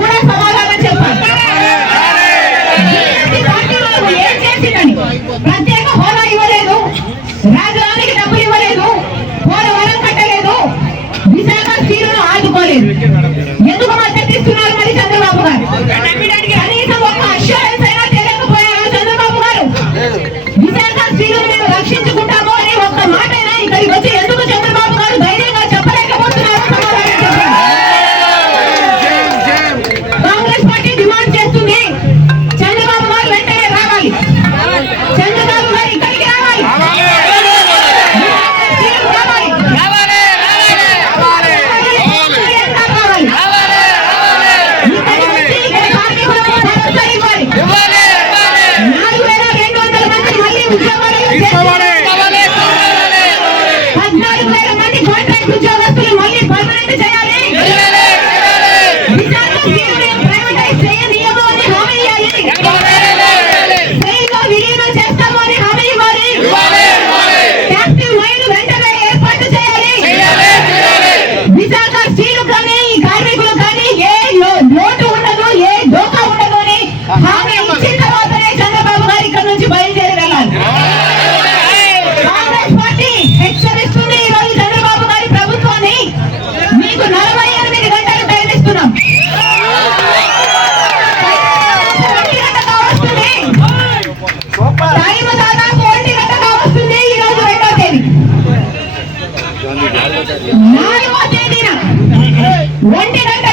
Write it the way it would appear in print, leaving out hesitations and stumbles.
కూడా సమాధానం చెప్పాలి. ఏం చేసిందని ప్రత్యేక హోదా ఇవ్వలేదు, రాజధానికి డబ్బులు ఇవ్వలేదు, పోలవరం కట్టలేదు, విశాఖ స్టీలును ఆదుకోలేదు. ఎందుకు మద్దతు ఇస్తున్నారు మరి చంద్రబాబు గారు? కనీసం ఒక్క అష్యూరెన్స్ అయినా తెలియకపోయారు చంద్రబాబు గారు. విశాఖ స్టీలును మేము రక్షించుకుంటాము అని ఒక్క మాట అయినా ఇక్కడికి వచ్చి ఎందుకు చంద్రబాబు గారు ధైర్యంగా చెప్పలేకపోతున్నారు? కాంగ్రెస్ పార్టీ డిమాండ్ చేస్తుంది, చంద్రబాబు గారు వెంటనే రావాలి, చంద్రబాబు గారు ఇక్కడికి రావాలి, ఒంటి గంట